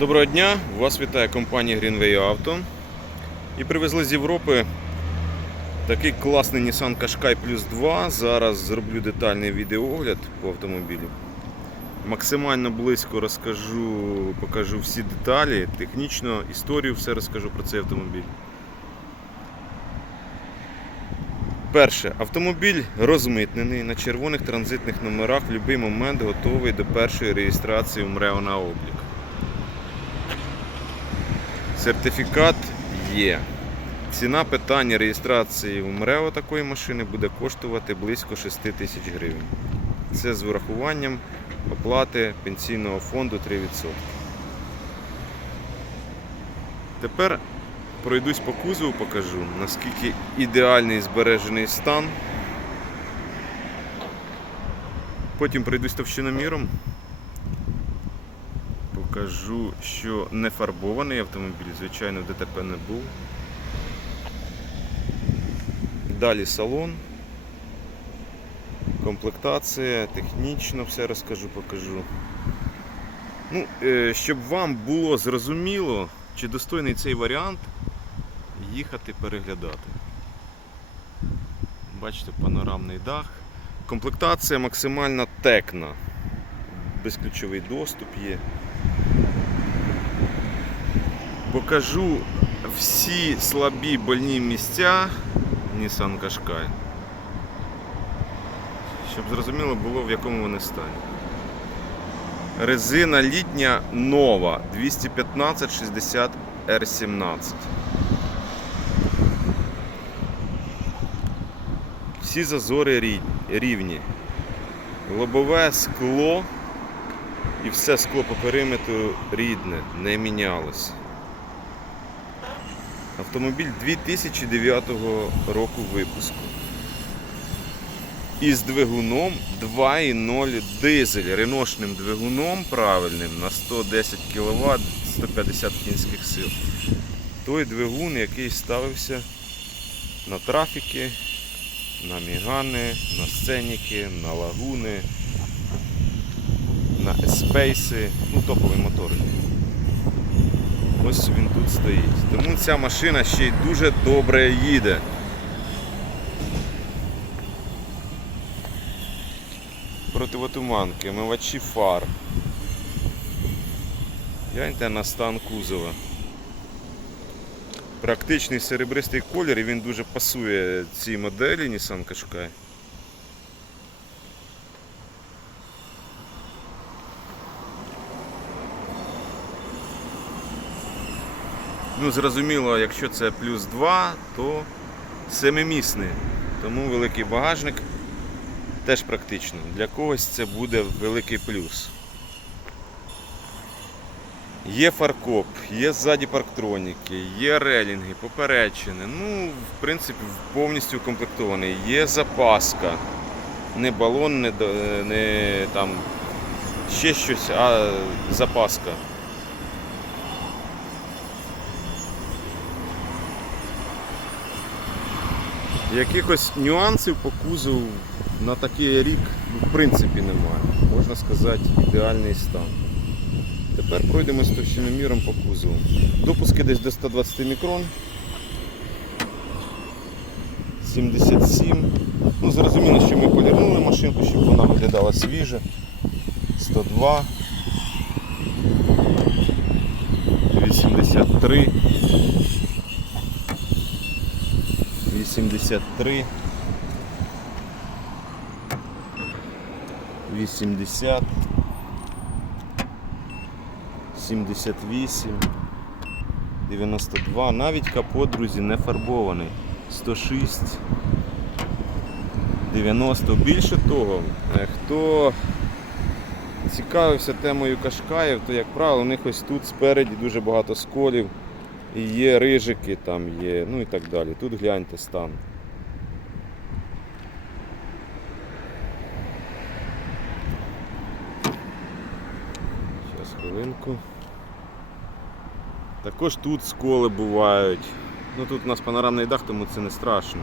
Доброго дня! Вас вітає компанія Greenway Auto. І привезли з Європи такий класний Nissan Qashqai Plus 2. Зараз зроблю детальний відеоогляд по автомобілю. Максимально близько розкажу, покажу всі деталі, технічно, історію, все розкажу про цей автомобіль. Перше, автомобіль розмитнений на червоних транзитних номерах в будь-який момент готовий до першої реєстрації в МРЕО на облік. Сертифікат є. Ціна питання реєстрації в МРЕО такої машини буде коштувати близько 6 тисяч гривень. Це з врахуванням оплати пенсійного фонду 3%. Тепер пройдусь по кузову, покажу, наскільки ідеальний збережений стан. Потім пройдусь товщиноміром. Покажу, що не фарбований автомобіль, звичайно, ДТП не був. Далі салон, комплектація, технічно все розкажу, покажу. Ну, е, щоб вам було зрозуміло, чи достойний цей варіант їхати переглядати. Бачите, панорамний дах. Комплектація максимально текна. Безключовий доступ є. Покажу всі слабі больні місця Nissan Qashqai. Щоб зрозуміло було в якому вони стані. Резина літня нова 215 60 R17. Всі зазори рівні. Лобове скло і все скло по периметру рідне, не мінялось. Автомобіль 2009 року випуску. Із двигуном 2.0 дизель, реношним двигуном правильним на 110 кВт 150 кінських сил. Той двигун, який ставився на трафіки, на мігани, на сценіки, на лагуни, на еспейси, ну топовий мотор. Ось він тут стоїть. Тому ця машина ще й дуже добре їде. Противотуманки, омивачі фар. Гляньте на стан кузова. Практичний серебристий колір і він дуже пасує цій моделі Nissan Qashqai. Ну, зрозуміло, якщо це плюс 2, то семимісний. Тому великий багажник теж практично. Для когось це буде великий плюс. Є фаркоп, є ззаді парктроніки, є релінги, поперечини. Ну, в принципі, повністю укомплектований. Є запаска. Не балон, не, не там ще щось, а запаска. Якихось нюансів по кузову на такий рік ну, в принципі немає. Можна сказати, ідеальний стан. Тепер пройдемо з товщиноміром по кузову. Допуски десь до 120 мікрон. 77. Ну, зрозуміло, що ми полірнули машинку, щоб вона виглядала свіже. 102. 83. 83. 80. 78. 92. Навіть капот, друзі, не фарбований. 106. 90. Більше того, е, хто цікавився темою кашкаїв, то, як правило, у них ось тут спереді дуже багато сколів. І є рижики, там є, ну і так далі. Тут гляньте стан. Зараз хвилинку. Також тут сколи бувають. Ну тут у нас панорамний дах, тому це не страшно.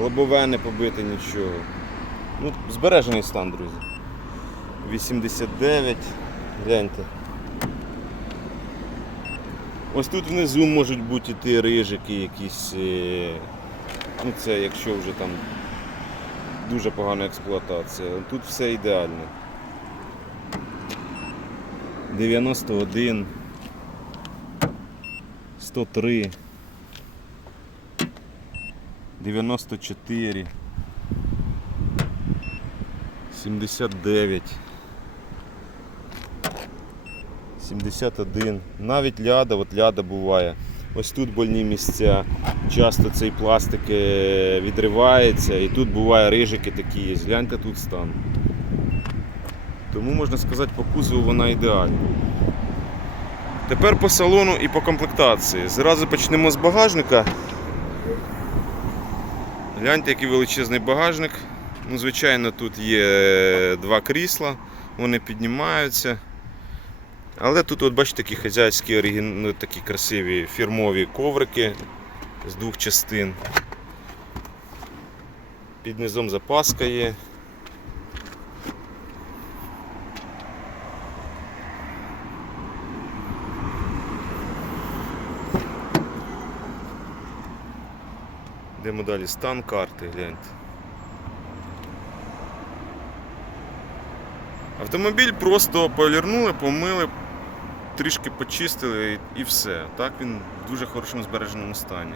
Лобове не побите нічого. Ну, збережений стан, друзі. 89. Гляньте. Ось тут внизу можуть бути ті рижики якісь. е, Ну це якщо вже там дуже погана експлуатація. Тут все ідеально. 91, 103, 94, 79. 71. Навіть ляда, от ляда буває. Ось тут больні місця. Часто цей пластик е, відривається і тут буває рижики такі є. Гляньте тут стан. Тому можна сказати, по кузову вона ідеальна. Тепер по салону і по комплектації. Зразу почнемо з багажника. Гляньте, який величезний багажник. Ну, звичайно, тут є е, два крісла, вони піднімаються. Але тут, от бачите, такі хазяйські оригін... ну, такі красиві фірмові коврики з двох частин. Під низом запаска є. Йдемо далі. Стан карти, гляньте. Автомобіль просто полірнули, помили, трішки почистили і- все. Так він в дуже хорошому збереженому стані.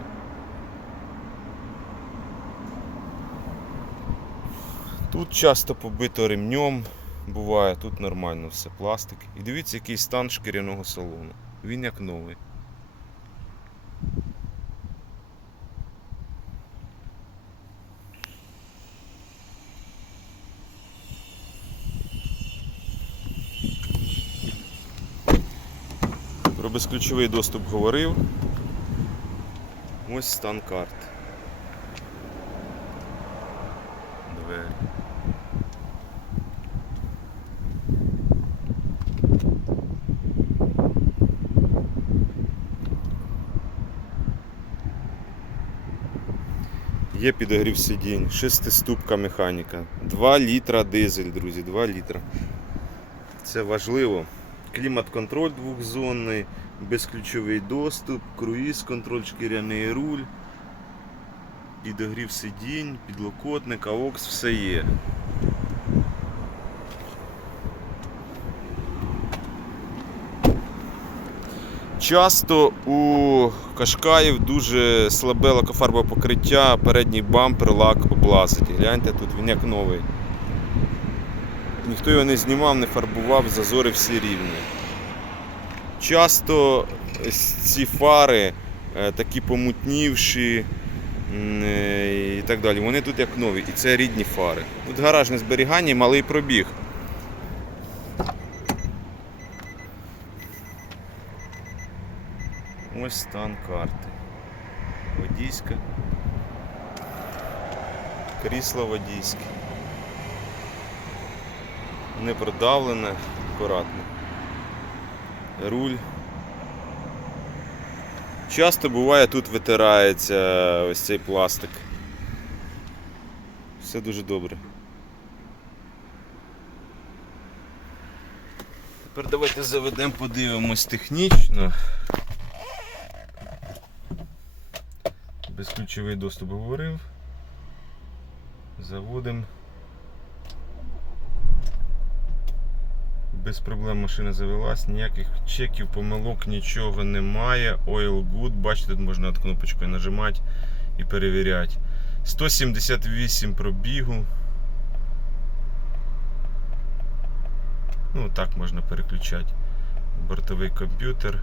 Тут часто побито ремнем, буває, тут нормально все, пластик. І дивіться, який стан шкіряного салону. Він як новий. Про безключовий доступ говорив. Ось стан карт. Двері. Є підогрів сидінь, шестиступка механіка, 2 літра дизель, друзі, 2 літра. Це важливо. Клімат-контроль двохзонний, безключовий доступ, круїз-контроль, шкіряний руль, підогрів сидінь, підлокотник, AUX, все є. Часто у Кашкаїв дуже слабе лакофарбове покриття, передній бампер, лак облазить. Гляньте, тут він як новий. Ніхто його не знімав, не фарбував, зазори всі рівні. Часто ці фари е, такі помутнівші е, і так далі. Вони тут як нові, і це рідні фари. Тут гаражне зберігання і малий пробіг. Ось стан карти. Водійська. Крісло водійське. Не продавлене, акуратно. Руль. Часто буває тут витирається ось цей пластик. Все дуже добре. Тепер давайте заведемо, подивимось технічно. Безключовий доступ говорив. Заводимо. Без проблем машина завелась, ніяких чеків, помилок, нічого немає. Oil good, бачите, тут можна от кнопочкою нажимати і перевіряти. 178 пробігу. Ну, так можна переключати. Бортовий комп'ютер.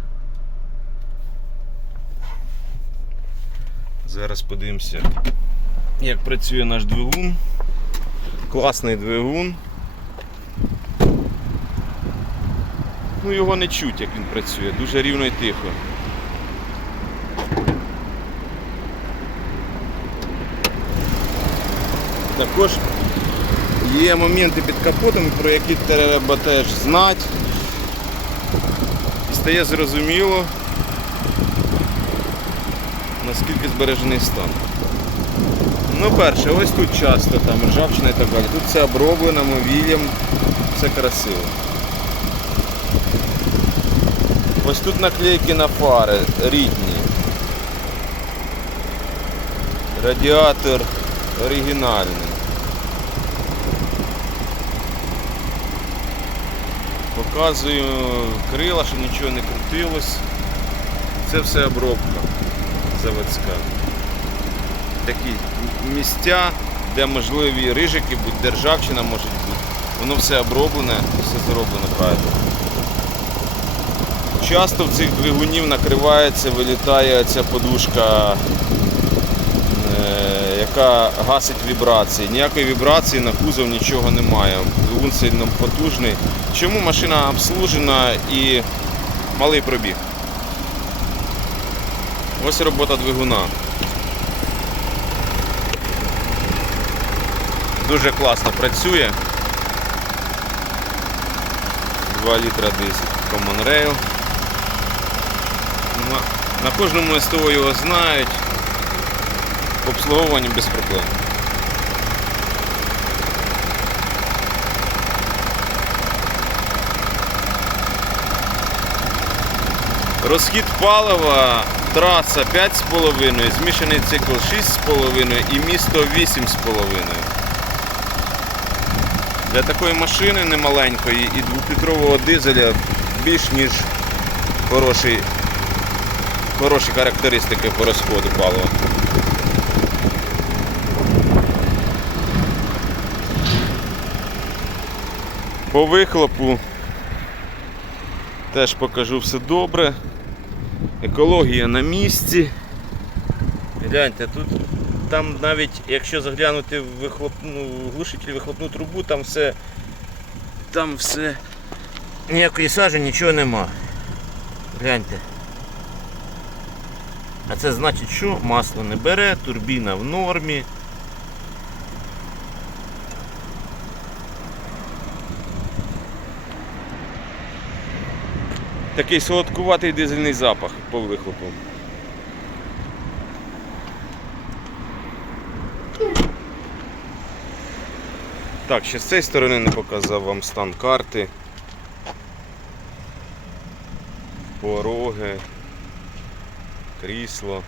Зараз подивимося, як працює наш двигун. Класний двигун. Ну його не чуть, як він працює, дуже рівно і тихо. Також є моменти під капотом, про які треба теж знати. І стає зрозуміло, наскільки збережений стан. Ну, перше, ось тут часто там ржавчина і так далі. Тут все оброблено мовіллям, все красиво. Ось тут наклейки на фари рідні. Радіатор оригінальний. Показую крила, щоб нічого не крутилось. Це все обробка заводська. Такі місця, де можливі рижики, будь державчина може бути. Воно все оброблене, все зроблено правильно. Часто в цих двигунів накривається, вилітає ця подушка, е, яка гасить вібрації. Ніякої вібрації на кузов нічого немає. Двигун сильно потужний. Чому машина обслужена і малий пробіг? Ось робота двигуна. Дуже класно працює. 2 літра дизель Common Rail. На, кожному СТО його знають. В обслуговуванні без проблем. Розхід палива, траса 5,5, змішаний цикл 6,5 і місто 8,5. Для такої машини немаленької і 2-літрового дизеля більш ніж хороший, хороші характеристики по розходу палива. По вихлопу теж покажу все добре. Екологія на місці. Гляньте, тут там навіть якщо заглянути в вихлопну глушитель вихлопну трубу, там все там все ніякої сажі, нічого нема. Гляньте. А це значить, що масло не бере, турбіна в нормі. Такий солодкуватий дизельний запах по вихлопу. Так, ще з цієї сторони не показав вам стан карти. Пороги, крісло.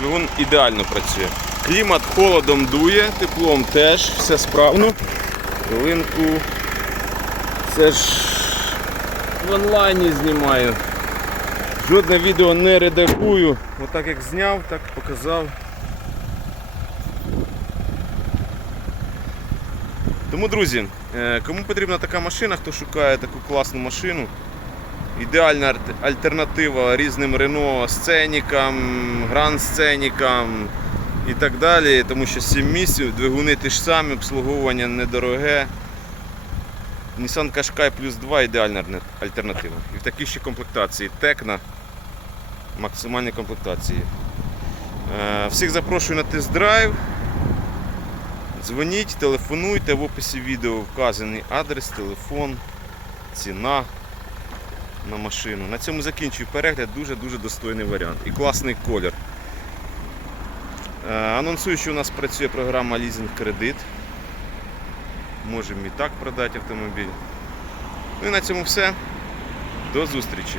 Двигун ідеально працює. Клімат холодом дує, теплом теж, все справно. Хвилинку. Це ж в онлайні знімаю. Жодне відео не редагую. Отак як зняв, так показав. Тому, друзі, е, кому потрібна така машина, хто шукає таку класну машину, ідеальна альтернатива різним Renault сценікам, гранд сценікам і так далі, тому що 7 місць, двигуни ті ж самі, обслуговування недороге. Nissan Qashqai Plus 2 ідеальна альтернатива. І в такій ще комплектації. Текна. Максимальні комплектації. Е, Всіх запрошую на тест-драйв. Дзвоніть, телефонуйте, в описі відео вказаний адрес, телефон, ціна на машину. На цьому закінчую перегляд, дуже-дуже достойний варіант. І класний колір. Е, Анонсую, що у нас працює програма Leasing Кредит. Можемо і так продати автомобіль. Ну і на цьому все. До зустрічі!